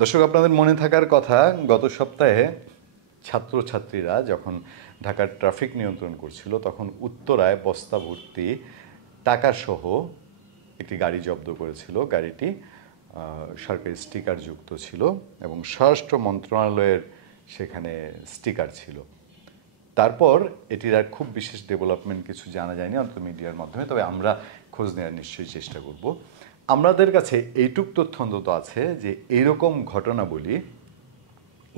দর্শক, আপনাদের মনে থাকার কথা, গত সপ্তাহে ছাত্রছাত্রীরা যখন ঢাকার ট্রাফিক নিয়ন্ত্রণ করছিল তখন উত্তরায় বস্তা ভর্তি টাকাসহ একটি গাড়ি জব্দ করেছিল। গাড়িটি সরকারি স্টিকার যুক্ত ছিল এবং স্বরাষ্ট্র মন্ত্রণালয়ের সেখানে স্টিকার ছিল। তারপর এটির আর খুব বিশেষ ডেভেলপমেন্ট কিছু জানা যায়নি, অন্তত মিডিয়ার মাধ্যমে। তবে আমরা খোঁজ নেওয়ার নিশ্চয়ই চেষ্টা করব। আমাদের কাছে এইটুক তথ্য অন্তত আছে যে এইরকম ঘটনাবলী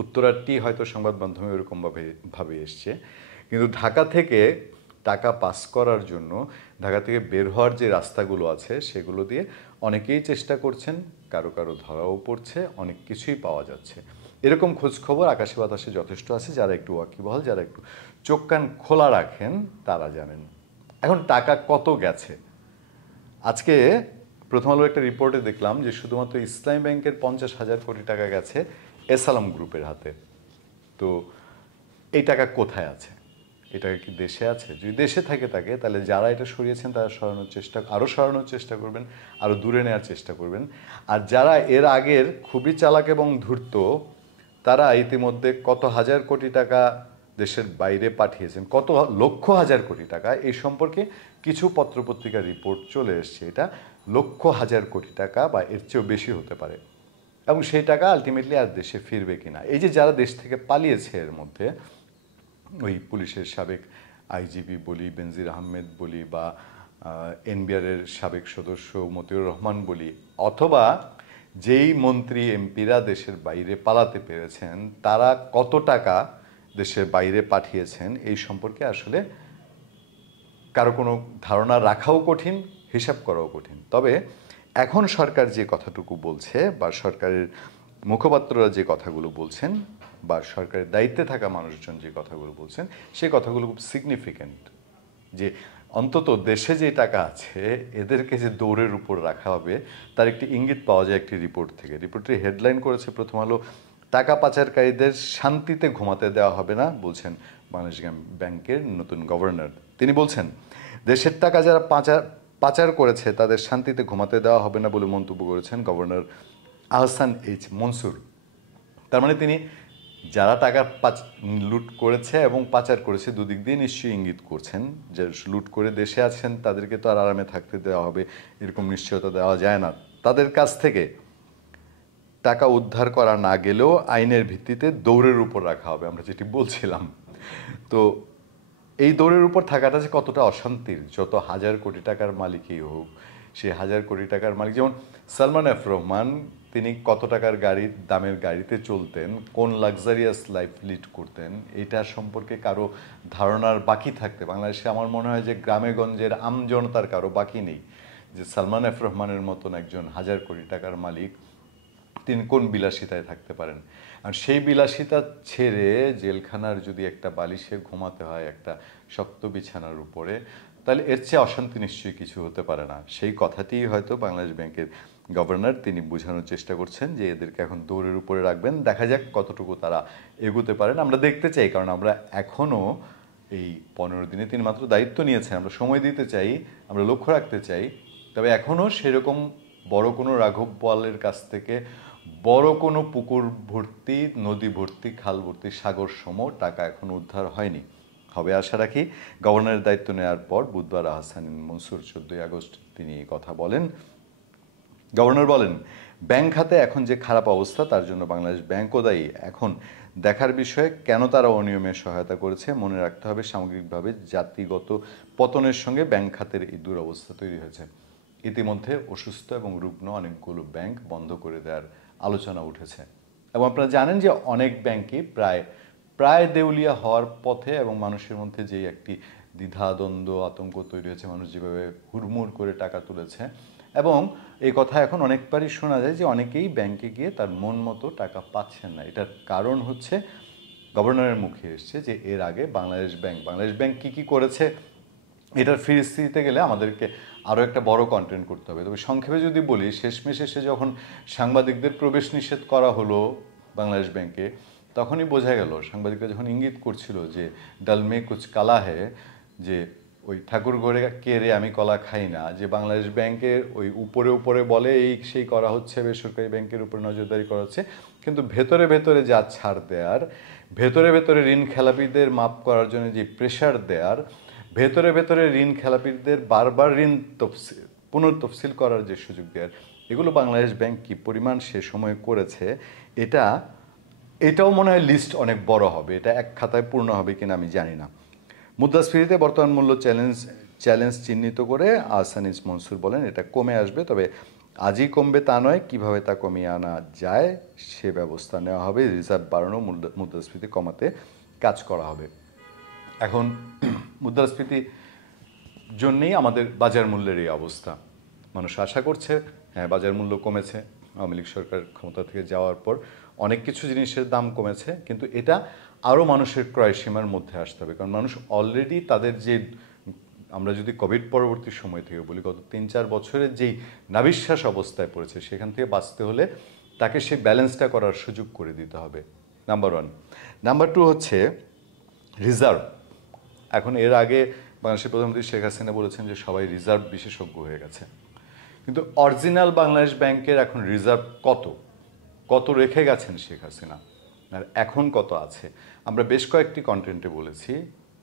উত্তরাটি হয়তো সংবাদ মাধ্যমে ওরকমভাবে এসছে, কিন্তু ঢাকা থেকে টাকা পাস করার জন্য ঢাকা থেকে বের হওয়ার যে রাস্তাগুলো আছে সেগুলো দিয়ে অনেকেই চেষ্টা করছেন, কারো কারো ধরাও পড়ছে, অনেক কিছুই পাওয়া যাচ্ছে। এরকম খোঁজখবর আকাশে বাতাসে যথেষ্ট আছে। যারা একটু ওয়াকিবহাল, যারা একটু চোখ কান খোলা রাখেন তারা জানেন। এখন টাকা কত গেছে, আজকে প্রথম আলোর একটা রিপোর্টে দেখলাম যে শুধুমাত্র ইসলামী ব্যাংকের 50,000 কোটি টাকা গেছে এসালাম গ্রুপের হাতে। তো এই টাকা কোথায় আছে? এটা কি দেশে আছে? যদি দেশে থাকে তাহলে যারা এটা সরিয়েছেন তারা সরানোর চেষ্টা করবেন, আরও দূরে নেওয়ার চেষ্টা করবেন। আর যারা এর আগের খুবই চালাক এবং ধূর্ত, তারা ইতিমধ্যে কত হাজার কোটি টাকা দেশের বাইরে পাঠিয়েছেন, কত লক্ষ হাজার কোটি টাকা, এই সম্পর্কে কিছু পত্রপত্রিকার রিপোর্ট চলে এসছে। এটা লক্ষ হাজার কোটি টাকা বা এর চেয়েও বেশি হতে পারে। এবং সেই টাকা আলটিমেটলি আর দেশে ফিরবে কিনা, এই যে যারা দেশ থেকে পালিয়েছে, এর মধ্যে ওই পুলিশের সাবেক আইজিপি বলি, বেনজির আহমেদ বলি, বা এনবিআরের সাবেক সদস্য মতিউর রহমান বলি, অথবা যেই মন্ত্রী এমপিরা দেশের বাইরে পালাতে পেরেছেন, তারা কত টাকা দেশের বাইরে পাঠিয়েছেন এই সম্পর্কে আসলে কারো কোনো ধারণা রাখাও কঠিন, হিসাব করাও কঠিন। তবে এখন সরকার যে কথাটুকু বলছে, বা সরকারের মুখপাত্ররা যে কথাগুলো বলছেন, বা সরকারের দায়িত্বে থাকা মানুষজন যে কথাগুলো বলছেন, সেই কথাগুলো খুব সিগনিফিক্যান্ট। যে অন্তত দেশে যে টাকা আছে এদেরকে যে দৌড়ের উপর রাখা হবে তার একটি ইঙ্গিত পাওয়া যায় একটি রিপোর্ট থেকে। রিপোর্টটি হেডলাইন করেছে প্রথম আলো, টাকা পাচারকারীদের শান্তিতে ঘুমাতে দেওয়া হবে না, বলছেন বাংলাদেশ ব্যাংকের নতুন গভর্নর। তিনি বলছেন, দেশের টাকা যারা পাচার করেছে তাদের শান্তিতে ঘুমাতে দেওয়া হবে না বলে মন্তব্য করেছেন গভর্নর আহসান এইচ মনসুর। তার মানে তিনি যারা টাকা লুট করেছে এবং পাচার করেছে দুদিক দিয়ে নিশ্চয়ই ইঙ্গিত করছেন যে লুট করে দেশে আছেন তাদেরকে তো আর আরামে থাকতে দেওয়া হবে এরকম নিশ্চয়তা দেওয়া যায় না। তাদের কাছ থেকে টাকা উদ্ধার করা না গেলেও আইনের ভিত্তিতে দৌড়ের উপর রাখা হবে, আমরা যেটি বলছিলাম। তো এই দৌড়ের উপর থাকাটা যে কতটা অশান্তির, যত হাজার কোটি টাকার মালিকই হোক, সেই হাজার কোটি টাকার মালিক, যেমন সালমান এফ রহমান, তিনি কত টাকার দামের গাড়িতে চলতেন, কোন লাক্সারিয়াস লাইফ লিড করতেন, এটা সম্পর্কে কারো ধারণার বাকি থাকতে বাংলাদেশে আমার মনে হয় যে গ্রামে গঞ্জের আমজনতার কারো বাকি নেই যে সালমান এফ রহমানের মতন একজন হাজার কোটি টাকার মালিক তিনি কোন বিলাসিতায় থাকতে পারেন। আর সেই বিলাসিতা ছেড়ে জেলখানার যদি একটা বালিশে ঘুমাতে হয় একটা শক্ত বিছানার উপরে, তাহলে এর চেয়ে অশান্তি নিশ্চয়ই কিছু হতে পারে না। সেই কথাটিই হয়তো বাংলাদেশ ব্যাংকের গভর্নর তিনি বোঝানোর চেষ্টা করছেন যে এদেরকে এখন দৌড়ের উপরে রাখবেন, দেখা যাক কতটুকু তারা এগোতে পারেন। আমরা দেখতে চাই, কারণ আমরা এখনও এই 15 দিনে তিনি মাত্র দায়িত্ব নিয়েছেন, আমরা সময় দিতে চাই, আমরা লক্ষ্য রাখতে চাই। তবে এখনও সেরকম বড় কোনো রাঘব বোয়ালের কাছ থেকে বড় কোনো পুকুর ভর্তি, নদী ভর্তি, খাল ভর্তি, সাগর সম টাকা এখন উদ্ধার হয়নি। হবে আশা রাখি। গভর্নরের দায়িত্ব নেওয়ার পর বুধবার আহসান মনসুর 14 আগস্ট তিনি এই কথা বলেন। গভর্নর বলেন, ব্যাংক খাতে এখন যে খারাপ অবস্থা তার জন্য বাংলাদেশ ব্যাংকও দায়ী। এখন দেখার বিষয়ে কেন তারা অনিয়মে সহায়তা করেছে। মনে রাখতে হবে সামগ্রিকভাবে জাতিগত পতনের সঙ্গে ব্যাংক খাতের এই দুরবস্থা তৈরি হয়েছে। ইতিমধ্যে অসুস্থ এবং রুগ্ন অনেকগুলো ব্যাংক বন্ধ করে দেওয়ার আলোচনা উঠেছে এবং আপনারা জানেন যে অনেক ব্যাংকই প্রায় দেউলিয়া হওয়ার পথে, এবং মানুষের মধ্যে যেই একটি দ্বিধাদ্বন্দ্ব আতঙ্ক তৈরি হয়েছে, মানুষ যেভাবে হুড়মুড় করে টাকা তুলেছে, এবং এই কথা এখন অনেকবারই শোনা যায় যে অনেকেই ব্যাংকে গিয়ে তার মন মতো টাকা পাচ্ছেন না। এটার কারণ হচ্ছে গভর্নরের মুখে এসছে যে এর আগে বাংলাদেশ ব্যাংক কী করেছে এটার ফিরিস্তি দিতে গেলে আমাদেরকে আরও একটা বড় কন্টেন্ট করতে হবে। তবে সংক্ষেপে যদি বলি, শেষমেশ এসে যখন সাংবাদিকদের প্রবেশ নিষেধ করা হলো বাংলাদেশ ব্যাংকে, তখনই বোঝা গেল, সাংবাদিকরা যখন ইঙ্গিত করছিল যে ডাল মে কুচ কালা হে, যে ওই ঠাকুর ঘরে কেড়ে আমি কলা খাই না, যে বাংলাদেশ ব্যাংকের ওই উপরে উপরে বলে এই সেই করা হচ্ছে, বেসরকারি ব্যাংকের উপরে নজরদারি করা হচ্ছে, কিন্তু ভেতরে ভেতরে যা ছাড় দেওয়ার, ভেতরে ভেতরে ঋণ খেলাপিদের মাপ করার জন্য যে প্রেশার দেওয়ার, ভেতরে ভেতরে ঋণ খেলাপিদের বারবার ঋণ পুনর্তফসিল করার যে সুযোগ দেওয়ার, এগুলো বাংলাদেশ ব্যাংক কী পরিমাণ সে সময় করেছে, এটাও মনে হয় লিস্ট অনেক বড় হবে। এটা এক খাতায় পূর্ণ হবে কিনা আমি জানি না। মুদ্রাস্ফীতিতে বর্তমান মূল্য চ্যালেঞ্জ চিহ্নিত করে আহসানিস মনসুর বলেন এটা কমে আসবে, তবে আজই কমবে তা নয়, কিভাবে তা কমিয়ে আনা যায় সে ব্যবস্থা নেওয়া হবে, রিজার্ভ বাড়ানো, মুদ্রাস্ফীতি কমাতে কাজ করা হবে। এখন মুদ্রাস্ফীতি জন্যেই আমাদের বাজার মূল্যের এই অবস্থা। মানুষ আশা করছে হ্যাঁ বাজার মূল্য কমেছে, আওয়ামী লীগ সরকার ক্ষমতা থেকে যাওয়ার পর অনেক কিছু জিনিসের দাম কমেছে, কিন্তু এটা আরও মানুষের ক্রয় সীমার মধ্যে আসতে হবে। কারণ মানুষ অলরেডি তাদের যে, আমরা যদি কোভিড পরবর্তী সময় থেকে বলি, গত 3-4 বছরের যেই নাবিশ্বাস অবস্থায় পড়েছে, সেখান থেকে বাঁচতে হলে তাকে সেই ব্যালেন্সটা করার সুযোগ করে দিতে হবে, নাম্বার 1। নাম্বার 2 হচ্ছে রিজার্ভ। এখন এর আগে বাংলাদেশের প্রধানমন্ত্রী শেখ হাসিনা বলেছেন যে সবাই রিজার্ভ বিশেষজ্ঞ হয়ে গেছে, কিন্তু অরিজিনাল বাংলাদেশ ব্যাংকের এখন রিজার্ভ কত রেখে গেছেন শেখ হাসিনা, আর এখন কত আছে। আমরা বেশ কয়েকটি কন্টেন্টে বলেছি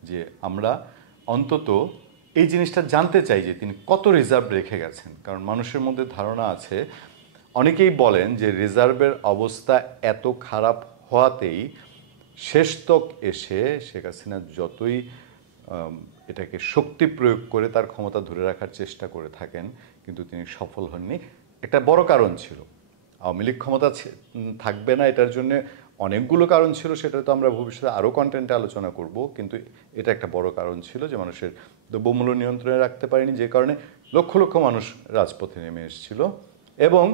যে আমরা অন্তত এই জিনিসটা জানতে চাই যে তিনি কত রিজার্ভ রেখে গেছেন। কারণ মানুষের মধ্যে ধারণা আছে, অনেকেই বলেন যে রিজার্ভের অবস্থা এত খারাপ হওয়াতেই শেষতক এসে শেখ হাসিনা যতই এটাকে শক্তি প্রয়োগ করে তার ক্ষমতা ধরে রাখার চেষ্টা করে থাকেন, কিন্তু তিনি সফল হননি। একটা বড় কারণ ছিল আওয়ামী লীগ ক্ষমতা থাকবে না, এটার জন্য অনেকগুলো কারণ ছিল, সেটা তো আমরা ভবিষ্যতে আরও কন্টেন্টে আলোচনা করব, কিন্তু এটা একটা বড় কারণ ছিল যে মানুষের দ্রব্যমূল্য নিয়ন্ত্রণে রাখতে পারেনি, যে কারণে লক্ষ লক্ষ মানুষ রাজপথে নেমে এসেছিল, এবং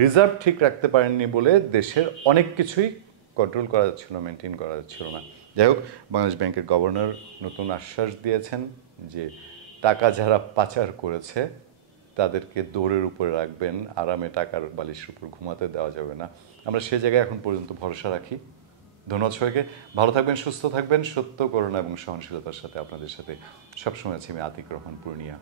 রিজার্ভ ঠিক রাখতে পারেননি বলে দেশের অনেক কিছুই কন্ট্রোল করা যাচ্ছিল, মেনটেন করা যাচ্ছিল না। যাই হোক, বাংলাদেশ ব্যাংকের গভর্নর নতুন আশ্বাস দিয়েছেন যে টাকা যারা পাচার করেছে তাদেরকে দৌড়ের উপরে রাখবেন, আরামে টাকার বালিশের উপর ঘুমাতে দেওয়া যাবে না। আমরা সে জায়গায় এখন পর্যন্ত ভরসা রাখি। ধন্যবাদ সবাইকে, ভালো থাকবেন, সুস্থ থাকবেন, সত্য, করুণা এবং সহনশীলতার সাথে আপনাদের সাথে সবসময় আছি আমি আতিক রহমান পূর্ণিয়া।